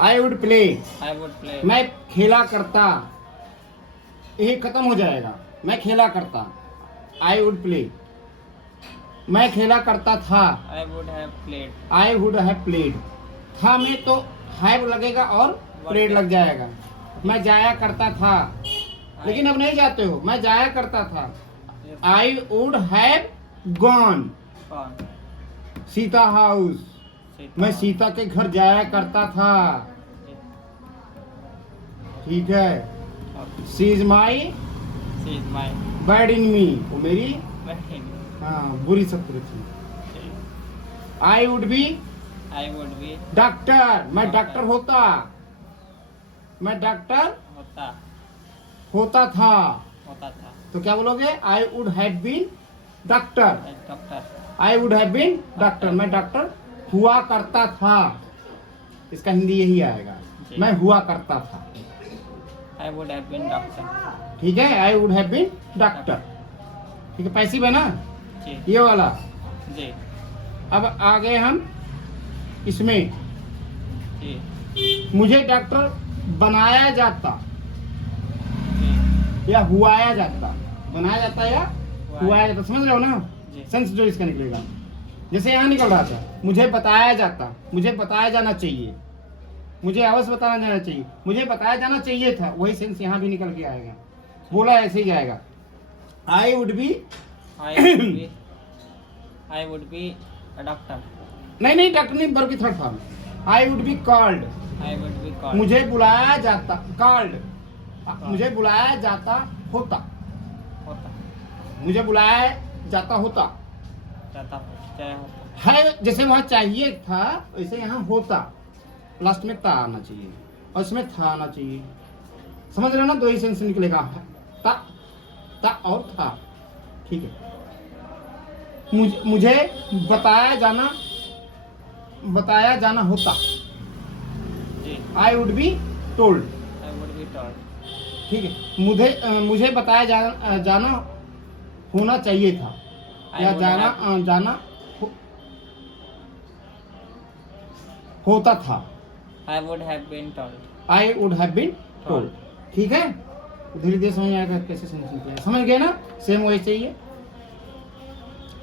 I would play, I would play. मैं खेला करता, ये खत्म हो जाएगा, मैं खेला करता, आई वुड प्ले, मैं खेला करता था, I would have played. I would have played, था में तो हैव लगेगा और प्लेड लग जाएगा। मैं जाया करता था, लेकिन अब नहीं जाते हो, मैं जाया करता था, I would have gone, Gone. Sita house, मैं सीता के घर जाया करता था, ठीक है। She is my She is my bad enemy, वो मेरी best. हाँ बुरी शत्रु थी। I would be I would be doctor, मैं डॉक्टर होता, मैं डॉक्टर होता होता था, होता था। तो क्या बोलोगे? I would have been doctor, doctor. I would have been doctor, मैं डॉक्टर हुआ करता था, इसका हिंदी यही आएगा, मैं हुआ करता था, I would have been doctor. ठीक है। I would have been doctor, ठीक है, पैसिव है ना जी ये वाला। जी अब आ गए हम इसमें, जी मुझे डॉक्टर बनाया जाता जी या हुआया जाता, बनाया जाता या हुआया जाता, समझ रहे हो ना जी। सेंस जो इसका निकलेगा। जैसे यहाँ निकल रहा था, मुझे बताया जाता, मुझे बताया जाना चाहिए, मुझे अवश्य बताना जाना चाहिए, मुझे बताया जाना चाहिए था, वही सेंस यहाँ भी निकल के आएगा, बोला ऐसे ही आएगा। आई would be I would be a doctor। नहीं डॉक्टर नहीं, बल्कि third form, I would be called, I would be called। मुझे बुलाया जाता, कॉल्ड, मुझे बुलाया जाता होता, होता मुझे बुलाया जाता होता जाता चाहे होता। है, जैसे वहाँ चाहिए था वैसे यहाँ होता, लास्ट में ता आना चाहिए और इसमें था आना चाहिए, समझ रहे हो ना, दो ही सेंस निकलेगा, ता और था, ठीक है। मुझे बताया जाना होता, जी I would be told, I would be told। ठीक है। मुझे बताया जाना होना चाहिए था, या जाना होता था, I would have been told। I would have been told, ठीक है। धीरे धीरे समझ आएगा कैसे सेंस निकलेगा, समझ गए ना, सेम वैसे ही है।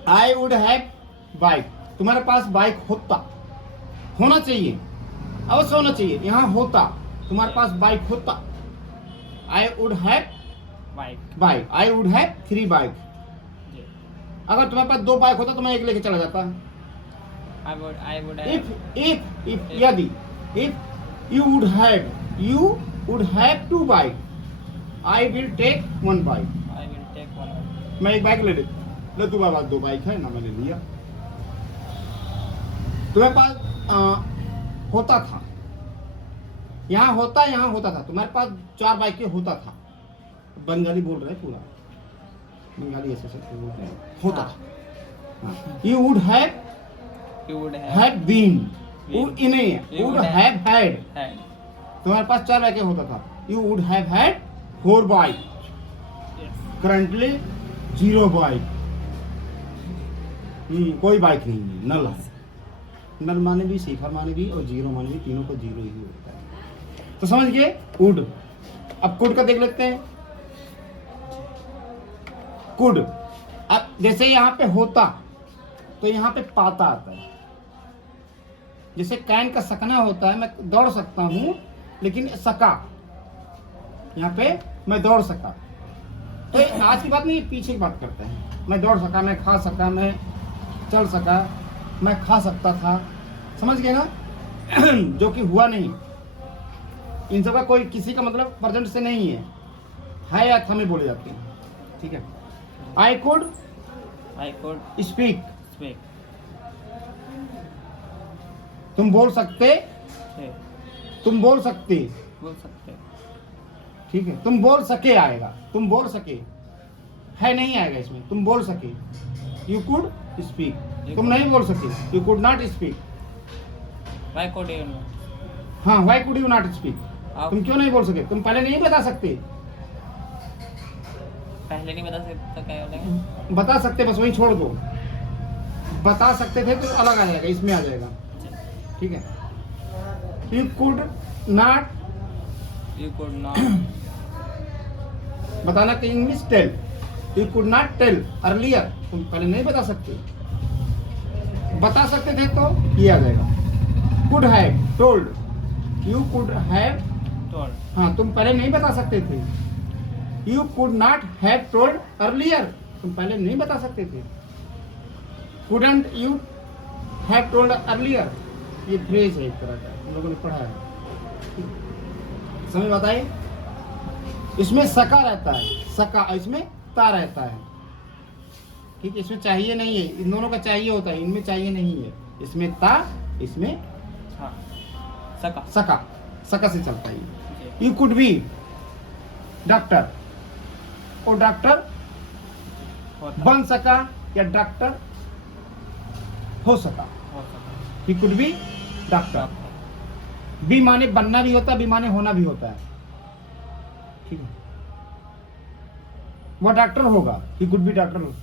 आई वुड हैव बाइक, तुम्हारे पास बाइक होना चाहिए, अवश्य होना चाहिए, यहाँ होता, तुम्हारे पास बाइक होता, I would have bike, I would have 3 bike, जी अगर तुम्हारे पास 2 बाइक होता तो मैं एक लेके चला जाता। I would have इफ यदि, if you would have 2 bike, I will take 1 bike, I will take one। मैं एक बाइक ले तुम्हारे पास 2 बाइक है ना, मैंने लिया। तुम्हारे पास होता था, यहाँ होता था, तुम्हारे पास 4 बाइकें होता था, बंगाली बोल रहे पूरा, बंगाली ऐसे बोल रहे हैं, होता था। You would have been, would have had, तुम्हारे पास 4 बाइकें होता था, you would have had 4 bike, currently 0 bike, कोई बाइक नहीं है, नल है, नल माने भी, सिफर माने भी और 0 माने भी, तीनों को 0 ही होता है, तो समझ गए वुड। अब कुड का देख लेते हैं, कुड, अब जैसे यहाँ पे होता तो यहाँ पे पाता आता है, जैसे कैन का सकना होता है, मैं दौड़ सकता हूँ, लेकिन सका, यहाँ पे मैं दौड़ सका, तो आज की बात नहीं, पीछे की बात करते हैं। मैं दौड़ सका, मैं खा सका, मैं चल सका, मैं खा सकता था, समझ गए ना जो कि हुआ नहीं, इन सब का कोई किसी का मतलब प्रेजेंट से नहीं है या था में बोले जाते हैं, ठीक है। आई कुड स्पीक, तुम बोल सकते, ठीक है। तुम बोल सके आएगा, तुम बोल सके है नहीं आएगा इसमें, तुम बोल सके, यू कुड स्पीक, तुम नहीं बोल सके, you could not speak, Why could you not? हाँ Y could you not speak, तुम क्यों नहीं बोल सके, तुम पहले नहीं बता सकते, पहले नहीं बता सकते तो क्या बोलेंगे? बता सकते, बस वही छोड़ दो, बता सकते थे तो अलग आ जाएगा, इसमें आ जाएगा, ठीक है। You could not, You could not. बताना कि English tell, you could not tell earlier, तुम पहले नहीं बता सकते, बता सकते थे तो ये आ जाएगा। Could have told, you could have, Told. हाँ तुम पहले नहीं बता सकते थे। You could not have told earlier, तुम पहले नहीं बता सकते थे। Couldn't you have told earlier, ये फ्रेज है एक तरह का, हम लोगों ने पढ़ा है, समझ बताइए। इसमें सका रहता है, सका, इसमें ता रहता है, ठीक है। इसमें चाहिए नहीं है, इन दोनों का चाहिए होता है, इनमें चाहिए नहीं है। इसमें ता, इसमें हाँ. सका. सका, सका से चलता है। जी. यू कुड बी डॉक्टर, और डॉक्टर होता. बन सका या डॉक्टर हो सका। हो सका. He could be doctor. Be माने बनना भी होता है, बी माने होना भी होता है, ठीक है। वह डॉक्टर होगा, ही could be doctor,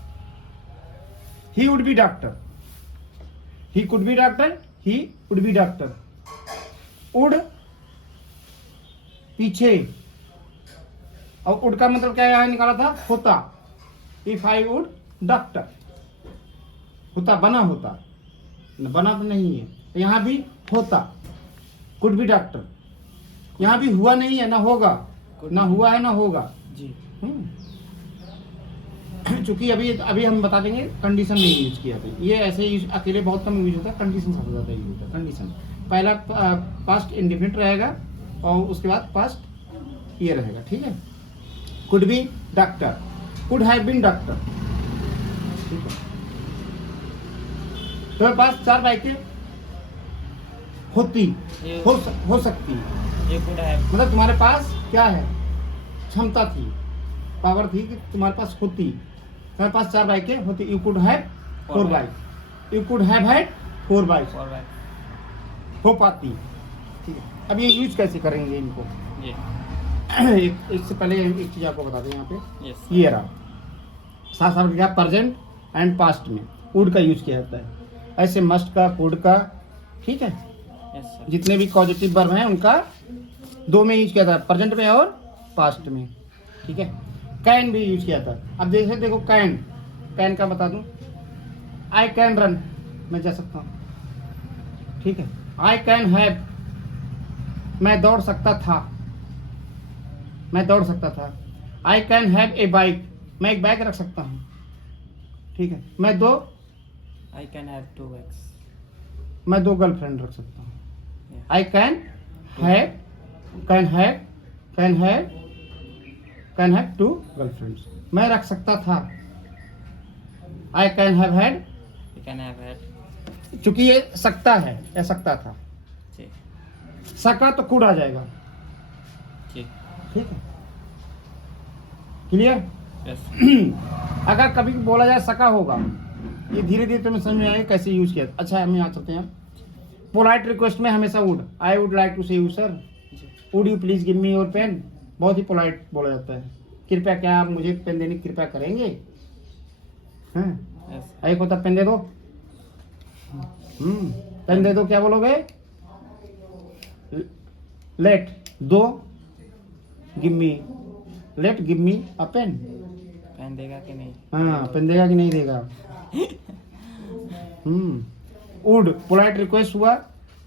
he would be doctor, he could be doctor, he would be doctor. उड पीछे, और उड का मतलब क्या यहां निकाला था, होता। इफ आई वुड डॉक्टर, होता बना होता, बना तो नहीं है, तो यहां भी होता, कुड बी डॉक्टर। यहां भी हुआ नहीं है, ना होगा, ना हुआ है ना होगा जी. चूंकि अभी हम बता देंगे कंडीशन नहीं यूज किया था, ये ऐसे यूज अकेले बहुत कम यूज होता है, कंडीशन सबसे ज्यादा यूज होता है। कंडीशन पहला पास्ट इंडेफिनिट रहेगा और उसके बाद पास्ट ये रहेगा, ठीक है। Could be doctor, could have been doctor, ठीक है। तुम्हारे पास 4 बाइकें होती, हो सकती, You could have. मतलब तुम्हारे पास क्या है, क्षमता थी, पावर थी कि तुम्हारे पास होती, तुम्हारे पास 4 बाइकें होती। You could have 4 bike, you could have had 4 bike, All right. हो पाती, ठीक है। अब ये यूज कैसे करेंगे इनको, जी. इससे पहले एक चीज आपको बता दें यहाँ पे, Yes. ये रहा साथ साथ क्या, प्रेजेंट एंड पास्ट में वुड का यूज किया जाता है, ऐसे मस्ट का, कुड का, ठीक है। Yes sir. जितने भी पॉजिटिव वर्ब हैं उनका 2 में यूज किया था, प्रेजेंट में और पास्ट में, ठीक है। कैन भी यूज किया था। अब जैसे देखो कैन, कैन का बता दूं, आई कैन रन, मैं जा सकता हूँ, ठीक है। आई कैन हैव, मैं दौड़ सकता था, मैं दौड़ सकता था। I can have a bike, मैं एक बाइक रख सकता हूँ, ठीक है। मैं 2 I can have 2 bags. मैं 2 गर्लफ्रेंड रख सकता हूँ। Yeah. I can have, can have, can have, can have 2 girlfriends, मैं रख सकता था। I can have had, You can have had. चूंकि ये सकता है या सकता था, जी. सका तो कुड आ जाएगा, जी. ठीक है, क्लियर। Yes. अगर कभी बोला जाए सका होगा, ये धीरे धीरे तुम्हें समझ में आएगा कैसे यूज किया। अच्छा हम यहाँ चलते हैं, पोलाइट रिक्वेस्ट में हमेशा would, I would like to see you sir, जी. Would you please give me your pen, बहुत ही पोलाइट बोला जाता है। कृपया क्या आप मुझे पेन देने की कृपया करेंगे, हैं। Yes. एक होता पेन दे दो, पेन दे दो, क्या बोलोगे, लेट दो, give me, let give me a pen, pen देगा कि नहीं? हाँ पेन देगा कि नहीं देगा। वुड पोलाइट रिक्वेस्ट हुआ,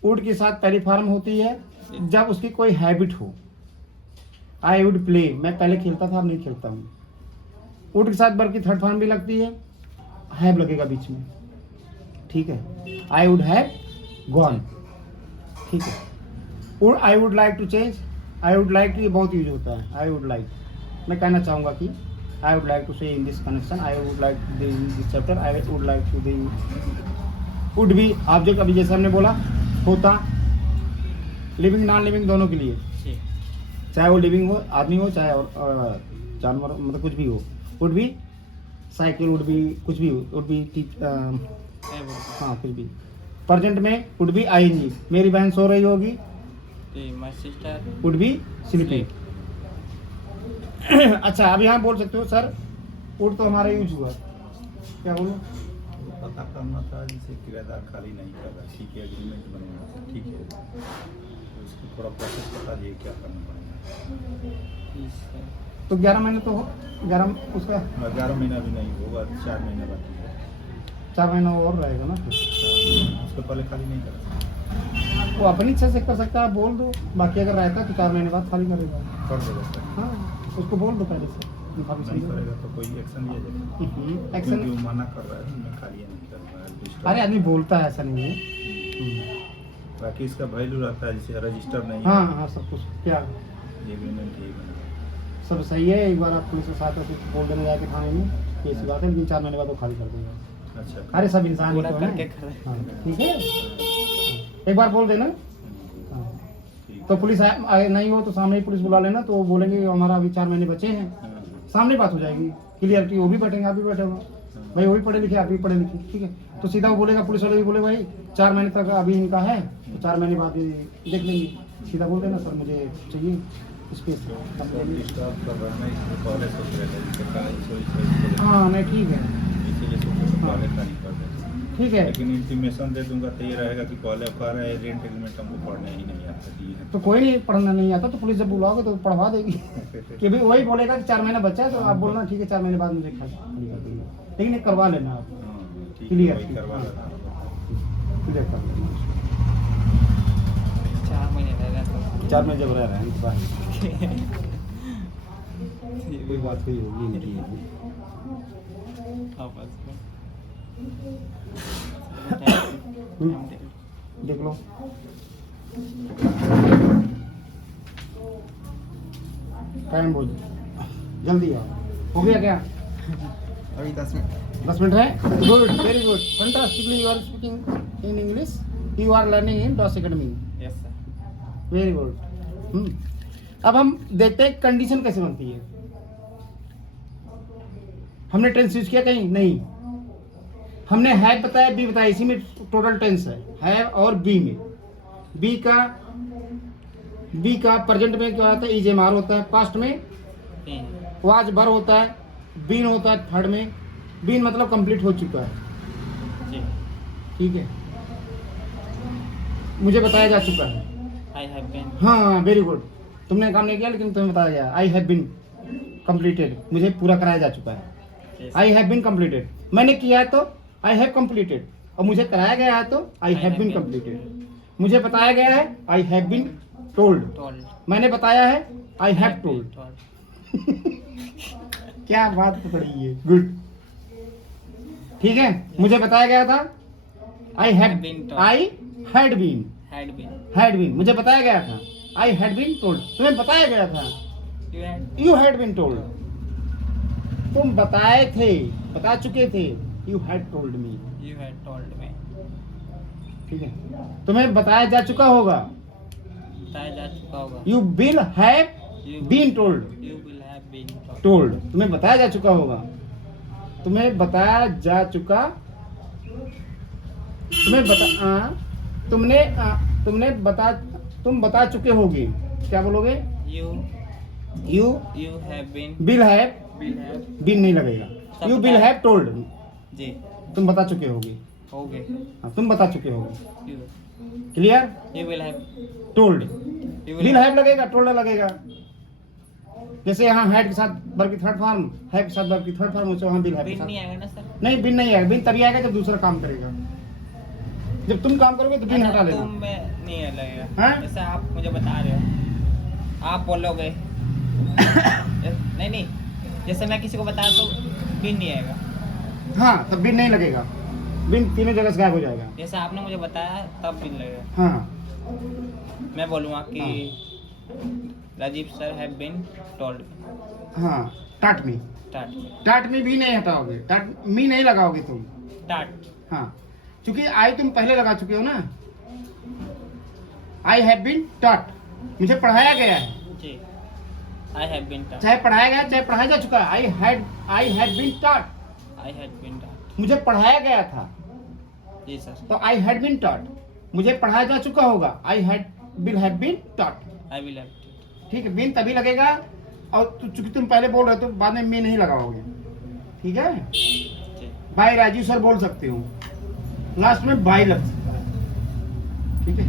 वुड के साथ पहली फॉर्म होती है जब उसकी कोई हैबिट हो। आई वुड प्ले, मैं पहले खेलता था अब नहीं खेलता हूँ। वुड के साथ वर्ब की 3rd फॉर्म भी लगती है, हैव लगेगा बीच में, ठीक है। आई वुड हैव गॉन, ठीक है। Would I would like to change, I would like to ये बहुत यूज होता है। आई वुड लाइक, मैं कहना चाहूँगा कि आई would like to say in this connection, I would like to in this chapter, I would like to the would भी object, अभी जैसे हमने बोला होता, लिविंग नॉन लिविंग दोनों के लिए, जी. चाहे वो लिविंग हो, आदमी हो, चाहे और जानवर, मतलब कुछ भी हो। वुड भी साइकिल, वुड भी कुछ भी हो, वुड भी I would. हाँ कुछ भी। प्रेजेंट में वुड भी आईएनजी, मेरी बहन सो रही होगी, जी. My sister. वुड भी स्लीपिंग। अच्छा अब यहाँ बोल सकते हो सर वुड तो हमारा यूज हुआ, क्या बोलो, पता करना था जिसे किराएदार खाली नहीं कर रहा, ठीक है, एग्रीमेंट बनवाना था, ठीक है। इसकी थोड़ा प्रोसेस बता दीजिए क्या करना पड़ेगा। फीस है। तो 11 महीने तो 11 उसका 11 महीना भी नहीं होगा, 4 महीना बाकी है। 4 महीना और रहेगा ना फिर। उसके पहले खाली नहीं कर सकते। वो अपनी इच्छा से कर सकता है, बोल दो। बाकी अगर रहता तो 4 महीने बाद खाली करेगा। कर देगा सर। हाँ, उसको बोल दो पहले से। नहीं करेगा तो कोई एक्शन लिया जाएगा, एक्शन। क्योंकि वो मना कर रहा है मैं खाली नहीं करूँगा। अरे आदमी बोलता है, ऐसा नहीं है। बाकी इसका वैल्यू रहता है, जैसे रजिस्टर नहीं है। हाँ हाँ, सब कुछ क्या एग्रीमेंट ही बना। सब सही है। एक बार आप पुलिस के साथ कुछ बोल देने जाके थाने में कि ऐसी बात है, लेकिन 4 महीने बाद वो खाली कर देगा। अच्छा। अरे सब इंसान ही पूरा तो करके है। खड़े। हाँ, ठीक है, एक बार बोल देना। हाँ, तो पुलिस नहीं हो तो सामने ही पुलिस बुला लेना, तो वो बोलेंगे कि हमारा अभी 4 महीने बचे हैं। सामने बात हो जाएगी, क्लियरिटी। वो भी बैठेंगे, आप भी बैठे हो भाई, वो भी पढ़े लिखे, आप भी पढ़े लिखे, ठीक है। तो सीधा वो बोलेगा, पुलिस वाले भी बोले भाई 4 महीने तक अभी इनका है, तो 4 महीने बाद ये देख लेंगे। सीधा बोल देना, सर मुझे चाहिए स्पेस। डिस्टर्ब कर रहा है ना, इसलिए पहले सोच रहे थे, इसके पहले सोच हाँ नहीं, ठीक है, इसीलिए सोच रहे पहले खाली कर देते। ठीक है। लेकिन इंटीमेशन दे दूंगा तो ये रहेगा कि पहले कह रहा है रेंट एग्रीमेंट हमको पढ़ने ही नहीं आता है। तो कोई नहीं, पढ़ना नहीं आता तो पुलिस जब बुलाओगे तो पढ़वा देगी कि भाई वही बोलेगा कि 4 महीना बच्चा है, तो आप बोलना ठीक है 4 महीने बाद मुझे खाली कर देंगे, लेकिन ये करवा लेना आप। ठीक है, क्लियर वही करवा लेना। क्लियर कर लेना। 4 महीने रहेगा तो 4 महीने जब रह रहे हैं तो कोई बात कोई होगी नहीं होगी। आपस में देख लो, टाइम बोल, जल्दी आओ। हो गया क्या? अभी 10 मिनट। 10 मिनट है। Good, very good, fantastically you are speaking in English, you are learning in DOS Academy. Yes sir. Very good. अब हम देखते हैं कंडीशन कैसे बनती है। हमने टेंस यूज किया कहीं नहीं, हमने है बताया, बी बताया, इसी में टोटल टेंस है और बी में। बी का प्रेजेंट में क्या होता है? इज एम आर होता है। पास्ट में वाज बर होता है। बीन होता है थर्ड में। बीन मतलब कंप्लीट हो चुका है, जी। ठीक है, मुझे बताया जा चुका है। I have been. हाँ वेरी गुड, तुमने काम नहीं किया लेकिन तुम्हें बताया गया। आई हैव बीन कंप्लीटेड, मुझे पूरा कराया जा चुका है। आई हैव बीन कंप्लीटेड, मैंने किया है तो आई हैव कंप्लीटेड, और मुझे कराया गया है तो आई हैव बीन कंप्लीटेड। मुझे बताया गया है आई हैव बीन टोल्ड, मैंने बताया है आई हैव टोल्ड। क्या बात पड़ी है, गुड, ठीक है। मुझे बताया गया था आई हैड बीन, मुझे बताया गया था आई हैड बीन टोल्ड, तुम्हें बताया गया था यू हैड बीन टोल्ड, तुम बताए थे, बता चुके थे, यू हैड टोल्ड मी, ठीक है। तुम्हें बताया जा चुका होगा, you will have been told, told, तुम्हें बताया जा चुका होगा, तुम्हें बताया जा चुका, तुम बता चुके होगे, क्या बोलोगे? यू विल हैव, बीन नहीं लगेगा, यू विल हैव टोल्ड, जी, तुम बता चुके होगे, हाँ, तुम बता चुके होगे, clear. You will have told, will have लगेगा, टोल्ड लगेगा। जैसे यहाँ हैड के साथ वर्ब की थर्ड फॉर्म, हैव के साथ वर्ब की थर्ड फॉर्म, वहाँ विल हैव के साथ नहीं आएगा ना सर? नहीं, बिन नहीं आएगा। बिन तभी आएगा जब दूसरा काम करेगा, जब तुम काम करोगे तो बिन हटा लेना। तुम में नहीं लगेगा, हाँ? जैसे आप मुझे बता रहे हो, आप बोलोगे नहीं, जैसे मैं किसी को बता तो बिन नहीं आएगा। हाँ, तब बिन नहीं लगेगा, बिन तीनों जगह से गायब हो जाएगा। जैसे आपने मुझे बताया तब बिन लगेगा। हाँ मैं बोलूँगा कि Rajiv sir have been told, हाँ, टाट में, टाट में भी नहीं हटाओगे, टाट मी नहीं लगाओगे तुम, टाट, हाँ, क्योंकि आई तुम पहले लगा चुके हो ना। आई हैव बीन टॉट, मुझे पढ़ाया गया है, जी, आई हैव बीन टॉट, चाहे पढ़ाया गया चाहे पढ़ाया जा चुका है। I had been taught, I had been taught, मुझे पढ़ाया गया था, जी सर। तो आई हैड बीन टॉट, मुझे पढ़ाया जा चुका होगा, I will have been taught, I will have, ठीक है। बीन तभी लगेगा, और चूंकि तुम पहले बोल रहे हो तो बाद में मी नहीं लगाओगे, ठीक है। जी, बाय राजीव सर बोल सकते हो, लास्ट में बाय लग सकता है, ठीक है,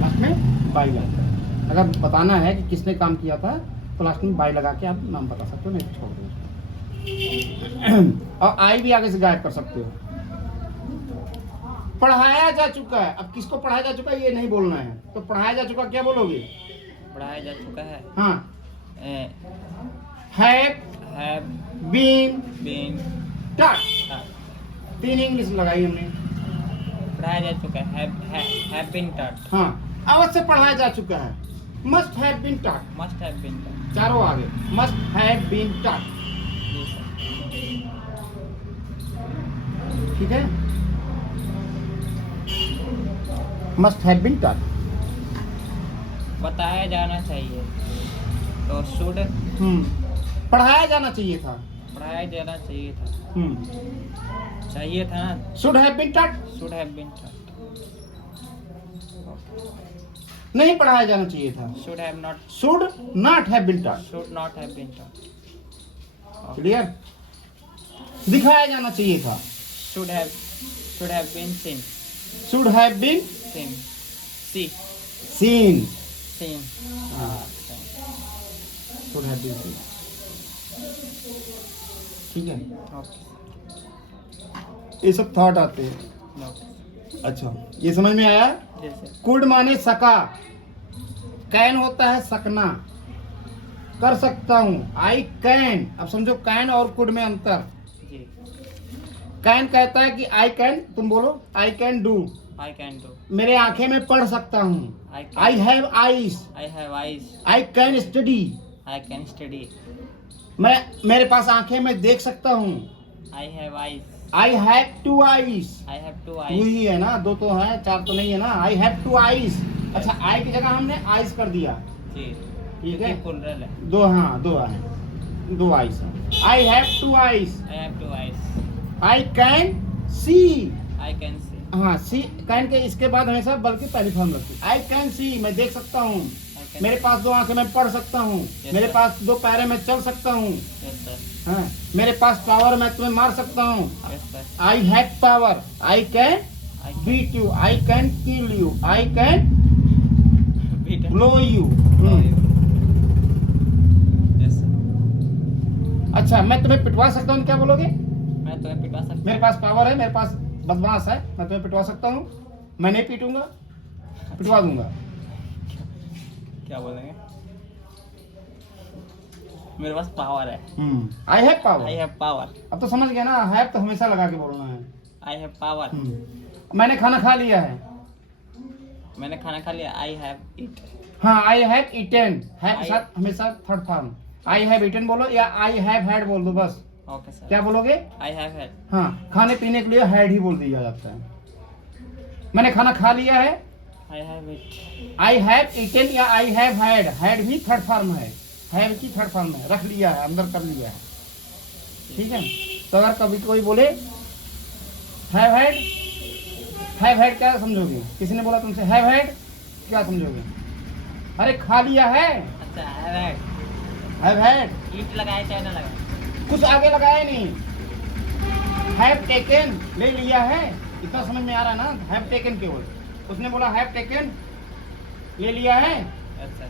लास्ट में बाई लगता है। अगर बताना है कि किसने काम किया था तो लास्ट में बाई लगा के आप नाम बता सकते हो, नहीं तो छोड़ दो। और आई भी आगे से गायब कर सकते हो। पढ़ाया जा चुका है, अब किसको पढ़ाया जा चुका है ये नहीं बोलना है, तो पढ़ाया जा चुका क्या बोलोगे? पढ़ाया जा चुका है। हाँ, have been been taught, 3 English लगाई हमने। पढ़ाया जा चुका है। Have been taught. हाँ, अवश्य पढ़ाया जा चुका है। Must have been taught, must have been taught. चारों आगे मस्ट हैव बीन टॉट। जी सर। ठीक है, मस्ट हैव बीन टॉट। बताया जाना चाहिए तो शुड। पढ़ाया जाना चाहिए था। पढ़ाया जाना चाहिए था। चाहिए था ना। Should have been taught, should have been taught. नहीं पढ़ाया जाना चाहिए था। Should have not. Should not have been taught. Should not have been taught. Clear. दिखाया जाना चाहिए था। Should have been seen. Should have been seen. See seen. Seen. Should have been seen. ठीक है, ओके। ये सब थॉट आते हैं। ओके। अच्छा, ये समझ में आया? जैसे कुड माने सका, कैन होता है सकना, कर सकता हूँ। आई कैन, अब समझो कैन और कुड में अंतर। जी। कैन कहता है कि आई कैन, तुम बोलो I can do. I can do. मेरे आंखें में पढ़ सकता हूँ। I have eyes. I have eyes. I can study, I can study. मेरे पास आंखें में देख सकता हूँ। I have eyes. I have 2 eyes. I have 2 2 eyes. ही है ना, 2 तो है, 4 तो नहीं है ना। I have 2 eyes. अच्छा, आई की जगह हमने आईज कर दिया। जी। ठीक है, प्लुरल है। 2, हाँ 2 है, 2 eyes. I have 2 eyes. I have 2 eyes. I can see. I can see. हाँ, सी कैन के इसके बाद हमेशा बल्कि पहली फॉर्म लगती है। आई कैन सी, मैं देख सकता हूँ। मेरे पास 2 आंखें, मैं पढ़ सकता हूँ। मेरे sir. पास 2 पैरें, मैं चल सकता हूँ। Yes sir. हाँ, मेरे पास पावर, मैं तुम्हें मार सकता हूँ। Yes sir. I have power. I can I beat you. I can kill you. I can beat. Blow you. Yes sir. अच्छा, मैं तुम्हें पिटवा सकता हूँ, क्या बोलोगे? मैं तुम्हें पिटवा सकता मेरे पास पावर है, मेरे पास बदमाश है, मैं तुम्हें पिटवा सकता हूँ। मैं नहीं पीटूंगा, पिटवा दूंगा। क्या बोलेंगे? मेरे पास पावर है। I have power. I have power. अब तो समझ गया ना, हैव तो हमेशा लगा के बोलना है। I have power. मैंने खाना खा लिया है। मैंने खाना खा लिया। I have eat. हाँ, आई हैव ईटन। हैव के I- साथ हमेशा third form. I have eaten बोलो या आई हैव हैड बोल दो बस। Okay sir. क्या बोलोगे? I have had. हाँ, खाने पीने के लिए हैड ही बोल दिया जाता है। मैंने खाना खा लिया है। I have eat. I have eaten या आई हैव हैड, हैड भी थर्ड फॉर्म है, हैव की थर्ड फॉर्म है। रख लिया है, अंदर कर लिया है। ठीक है, तो अगर कभी कोई बोले हैव हैड क्या समझोगे? किसी ने बोला तुमसे हैव हैड, क्या समझोगे? अरे खा लिया है। अच्छा, हैव हैड। हैव हैड ईट लगाया चाहे ना लगाया। कुछ आगे लगाया नहीं। हैव टेकन, ले लिया है, इतना समझ में आ रहा है ना। हैव टेकन केवल, उसने बोला हैव टेकन, ले लिया है, अच्छा।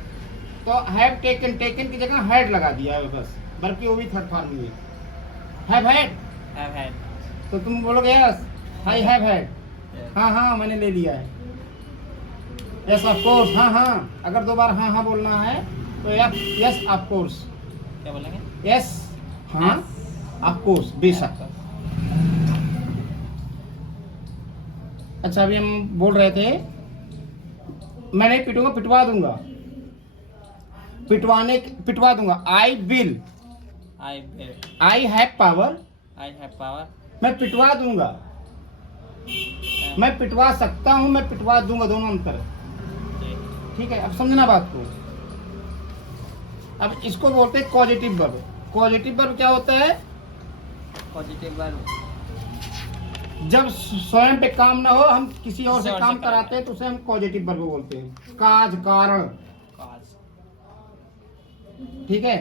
तो हैव टेकन, टेकन की जगह हैड लगा दिया है बस, बल्कि वो भी थर्ड फॉर्म में है। Have had, have had. तो तुम बोलोगे यस, आई हैव हैड। हाँ हाँ, मैंने ले लिया है। यस ऑफ कोर्स, हाँ हाँ। अगर 2 बार हाँ हाँ बोलना है तो यस ऑफ कोर्स। क्या बोलेंगे? यस, हाँ, ऑफ कोर्स, बेशक। अच्छा, अभी हम बोल रहे थे, मैं नहीं पीटूंगा, पिटवा दूंगा। पिटवा दूंगा। I will. I will. I have power. I have power. मैं पिटवा दूंगा। मैं पिटवा सकता हूं, मैं पिटवा दूंगा, दोनों अंतर। ठीक है, अब समझना बात को। अब इसको बोलते हैं पॉजिटिव वर्ब। पॉजिटिव वर्ब क्या होता है? पॉजिटिव वर्ब जब स्वयं पे काम ना हो, हम किसी और से काम कराते हैं तो उसे हम पॉजिटिव वर्ब बोलते हैं। काज, कारण। काज। ठीक है,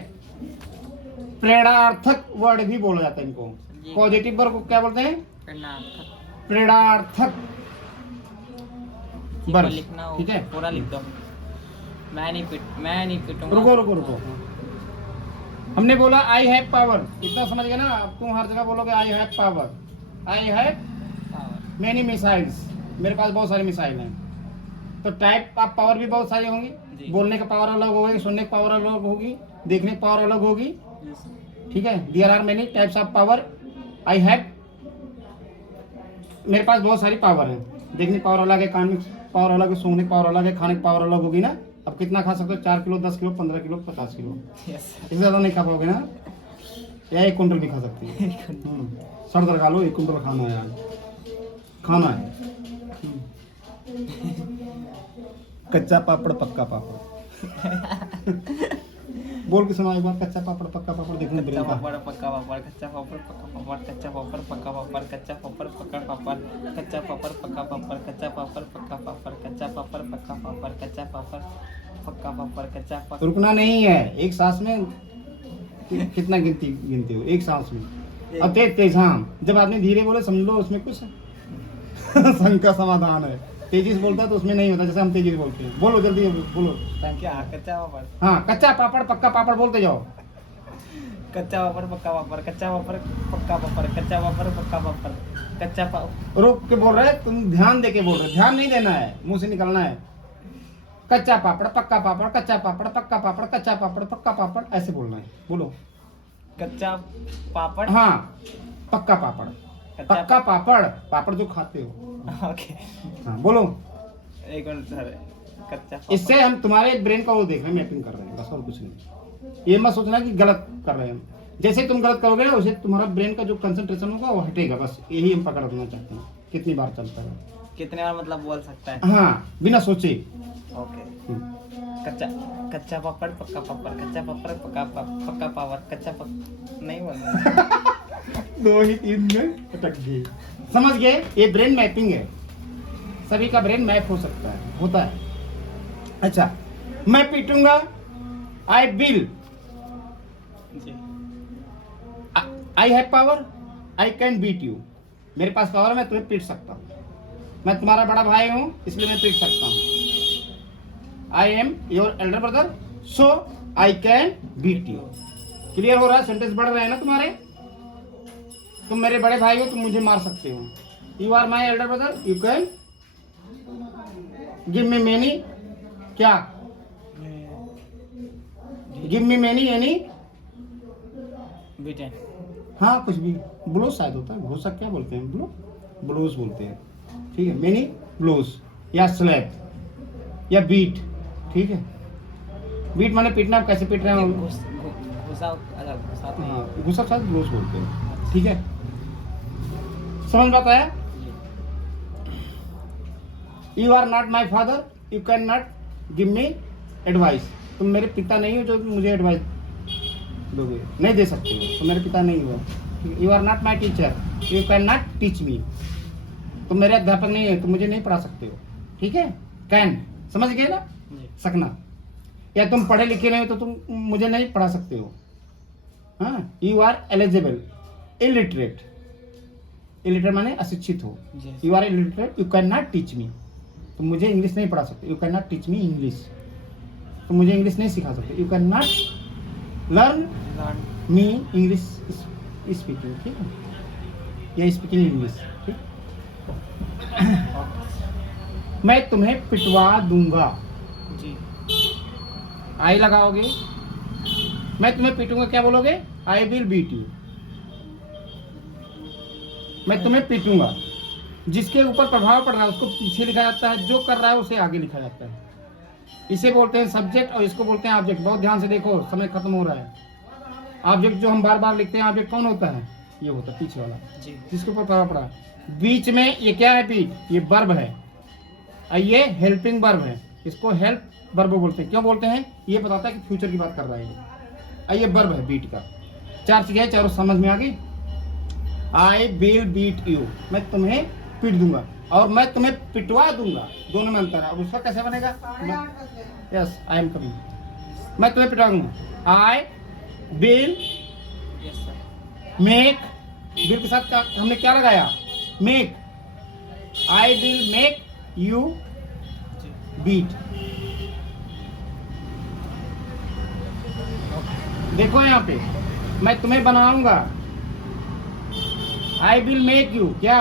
प्रेरणार्थक वर्ड भी बोला जाता है इनको। पॉजिटिव वर्ब को क्या बोलते हैं? प्रेरणार्थक। प्रेरणार्थक। पर बर्फ, लिखना हो ठीक है? पूरा लिख दो। मैं नहीं पीटूंगा। रुको। हमने बोला आई हैव पावर, इतना समझ गए ना? अब तुम हर जगह बोलोगे I have power, I have power. Many missiles, मेरे पास बहुत सारी मिसाइल हैं। तो टाइप ऑफ पावर भी बहुत सारी होंगी। जी। बोलने का पावर अलग होगी, सुनने की पावर अलग होगी, देखने की पावर अलग होगी, जी सर। ठीक है? There are many types of power. I have, मेरे पास बहुत सारी पावर है। देखने की पावर अलग है, कान की पावर अलग है, सूंघने की पावर अलग है, खाने की पावर अलग होगी ना। अब कितना खा सकते हो? 4 kilo, 10 kilo, 15 kilo, 50 kilo, yes sir. इससे ज़्यादा नहीं खा पाओगे ना। या 1 कुंटल भी खा सकते हो। सर दर खा लो, 1 कुंटल खाना है आज, खाना है। कच्चा पापड़ पक्का पापड़ बोल के सुनाओ एक बार। कच्चा पापड़ पक्का पापड़, देखने कच्चा ब्रेन का। पापड़ पक्का पापड़, कच्चा पापड़ पक्का पापड़, कच्चा पापड़ पक्का पापड़, कच्चा पापड़ पक्का पापड़, कच्चा पापड़ पक्का पापड़, कच्चा पापड़ पक्का पापड़, कच्चा पापड़ पक्का पापड़, कच्चा पापड़ पक्का पापड़, कच्चा पापड़। रुकना नहीं है, एक सांस में कितना गिनते हो? एक सांस में। अब तेज हाँ, जब आदमी धीरे बोले समझ लो उसमें कुछ संग का समाधान है। तेजी से बोलता है तो उसमें नहीं होता, जैसे हम तेजी से बोलते हैं। बोलो जल्दी बोलो। क्या? कच्चा पापड़, हाँ, कच्चा पापड़ पक्का पापड़ बोलते जाओ। कच्चा पापड़ पक्का पापड़, कच्चा पापड़ पक्का पापड़, कच्चा पापड़ पक्का पापड़, कच्चा पापड़। रोक के बोल रहे, तुम ध्यान दे के बोल रहे, ध्यान नहीं देना है, मुंह से निकलना है। कच्चा पापड़ पक्का पापड़, कच्चा पापड़ पक्का पापड़, कच्चा पापड़ पक्का पापड़, ऐसे बोलना है। बोलो। कच्चा पापड़। हाँ, पक्का पापड़, पक्का पापड़, पापड़ जो खाते हो। ओके, हाँ बोलो। एक मिनट सर। कच्चा पापड़। इससे हम तुम्हारे ब्रेन का वो देख रहे हैं, मैपिंग कर रहे हैं, बस और कुछ नहीं। ये मत सोचना कि गलत कर रहे हैं। जैसे तुम गलत करोगे ना, वैसे तुम्हारा ब्रेन का जो कंसंट्रेशन होगा वो हटेगा। बस यही हम पकड़ना चाहते हैं। कितनी बार चलता है? कितने बार मतलब बोल सकता है? हाँ, बिना सोचे। ओके। कच्चा पापड़ पक्का पापड़, कच्चा पापड़ पक्का पापड़, कच्चा नहीं बोलना। 2 ही 3 में अटक गए। समझ गए? ये ब्रेन मैपिंग है। सभी का ब्रेन मैप हो सकता है, होता है। अच्छा, मैं पीटूंगा, आई विल। जी। I have power, I can beat you. मेरे पास पावर है, मैं तुम्हें पीट सकता हूँ। मैं तुम्हारा बड़ा भाई हूँ, इसलिए मैं पीट सकता हूँ। I am your elder brother, so I can beat you. Clear हो रहा है? सेंटेंस बढ़ रहे हैं ना तुम्हारे? तुम मेरे बड़े भाई हो, तुम मुझे मार सकते हो। You are my elder brother, you can give me many, क्या? Give me many any, beaten. हाँ कुछ भी। ब्लोज शायद होता है, भूसा क्या बोलते हैं? ब्लोज बोलते हैं, ठीक है? मैनी ब्लोज या स्लैप या बीट, ठीक है? बीट माने पीटना। आप कैसे पीट रहे हो? घुसा नहीं। हाँ, गुस्सा शायद ब्लोज बोलते हैं, ठीक है? समझ बात आया? You are not my father, you can not give me advice. तुम मेरे पिता नहीं हो जो मुझे एडवाइस दोगे, नहीं दे सकते हो, तुम मेरे पिता नहीं हो। You are not my teacher, you can not teach me. तुम मेरे अध्यापक नहीं है, तुम मुझे नहीं पढ़ा सकते हो, ठीक है? कैन, समझ गए ना? सकना। या तुम पढ़े लिखे नहीं हो तो तुम मुझे नहीं पढ़ा सकते हो। हाँ, you are eligible, illiterate. Illiterate माने अशिक्षित हो। You are illiterate, you can not teach me. तुम मुझे इंग्लिश नहीं पढ़ा सकते, you can not teach me English. तुम मुझे इंग्लिश नहीं सिखा सकते, you can not learn me English speaking, ठीक है? या स्पीकिंग इंग्लिश, ठीक? मैं तुम्हें पिटवा दूंगा। जी। आई लगाओगे, मैं तुम्हें पीटूंगा, क्या बोलोगे? I will beat you. मैं तुम्हें पीटूंगा। जिसके ऊपर प्रभाव पड़ रहा है उसको पीछे लिखा जाता है, जो कर रहा है उसे आगे लिखा जाता है। इसे बोलते हैं सब्जेक्ट और इसको बोलते हैं ऑब्जेक्ट। बहुत ध्यान से देखो, समय खत्म हो रहा है। ऑब्जेक्ट जो हम बार बार लिखते हैं, ऑब्जेक्ट कौन होता है? ये होता है पीछे वाला, जी। जिसके ऊपर प्रभाव पड़ा। बीच में ये क्या है? बीट, ये वर्ब है और ये हेल्पिंग वर्ब है। इसको हेल्प वर्ब बोलते हैं। क्यों बोलते हैं? ये बताता है कि फ्यूचर की बात कर रहा है। और ये वर्ब है बीट का। 4 चीजें हैं, चारों समझ में आ गई? आई विल बीट यू, मैं तुम्हें पीट दूंगा और मैं तुम्हें पिटवा दूंगा। दोनों में अंतर है। अब उसका कैसे बनेगा? Yes, I am coming. मैं तुम्हें पिटवा दूंगा। I will yes sir. Make, will के साथ हमने क्या लगाया? Make. I will make you beat. देखो यहाँ पे मैं तुम्हें बनाऊंगा, आई विल मेक यू, क्या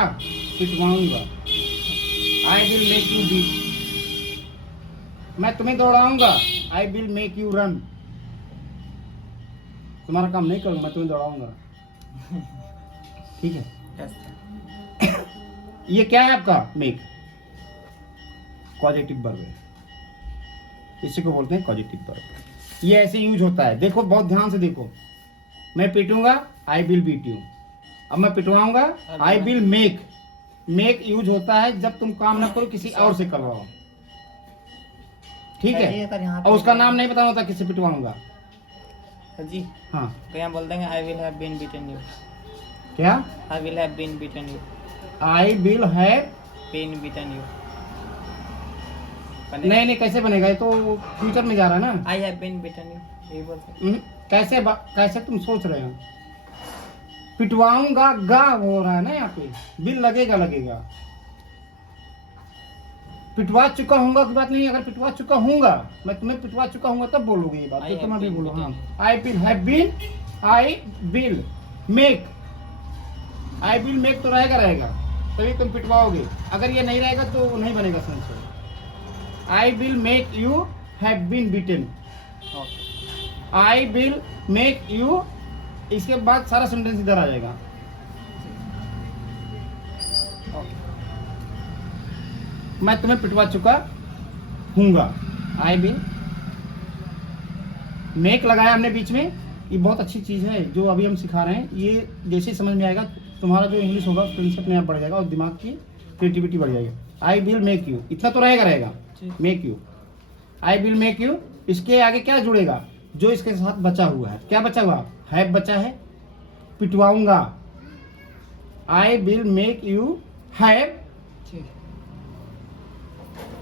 पिटवाऊंगा, I will make you beat. मैं तुम्हें दौड़ाऊंगा, I will make you run. तुम्हारा काम नहीं करूंगा, मैं तुम्हें दौड़ाऊंगा। ठीक है, यस ये क्या है आपका मेक, पॉजिटिव वर्ब है, इसी को बोलते हैं पॉजिटिव वर्ब। ये ऐसे यूज होता है। देखो बहुत ध्यान से देखो, मैं पीटूंगा, आई विल बीट यू। अब मैं पिटवाऊंगा, I will make. Make use होता है जब तुम काम ना करो, किसी और से करवाओ। ठीक सर जी, अगर है, यहाँ और उसका नाम नहीं बताना होता किससे पिटवाऊंगा। सर जी हाँ, तो यहाँ बोल देंगे I will have been beaten you, क्या I will have been beaten you, I will have, been beaten you. नहीं नहीं कैसे बनेगा, ये तो फ्यूचर में जा रहा है ना। I have been beaten you, यही बोलते कैसे तुम सोच रहे हो, पिटवाऊंगा गा हो रहा है ना, यहाँ पे बिल लगेगा। पिटवा चुका हूंगा की बात नहीं, अगर पिटवा चुका हूंगा, मैं तुम्हें पिटवा चुका हूंगा तब बोलोगे ये बात, I तो तुम have अभी been बोलो। हाँ, beaten. I will have been, I will make, I will make तो रहेगा, तभी तुम पिटवाओगे। अगर ये नहीं रहेगा तो नहीं बनेगा sense. I will make you have been beaten, okay. I will make you, इसके बाद सारा सेंटेंस इधर आ जाएगा। ओके मैं तुम्हें पिटवा चुका हूँगा, आई विल मेक लगाया हमने बीच में। ये बहुत अच्छी चीज़ है जो अभी हम सिखा रहे हैं। ये जैसे ही समझ में आएगा तुम्हारा जो इंग्लिश होगा फ्लुएंसी अपने आप बढ़ जाएगा और दिमाग की क्रिएटिविटी बढ़ जाएगी। आई विल मेक यू, इतना तो रहेगा make you, I will make you. इसके आगे क्या जुड़ेगा, जो इसके साथ बचा हुआ है, क्या बचा हुआ, हैव बचा है, पिटवाऊंगा, I will make you have ठीक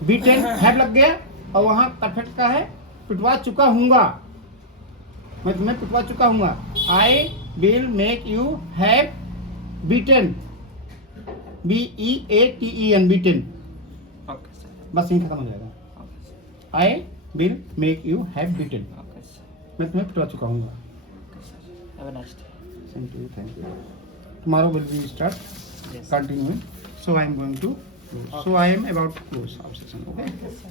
बीटन, हैव लग गया, और वहां परफेक्ट का है पिटवा चुका हूंगा, मैं तुम्हें पिटवा चुका हूंगा, I will make you have beaten, BEATEN, beaten. Okay sir, बस यही खत्म हो जाएगा। Okay sir, I will make you have beaten, okay sir, मैं तुम्हें पिटवा चुका हूंगा। Okay sir, have a nice day. Thank you. Tomorrow will we start Yes. continuing. So I am going to. So I am about to close our session. Okay. Yes, sir.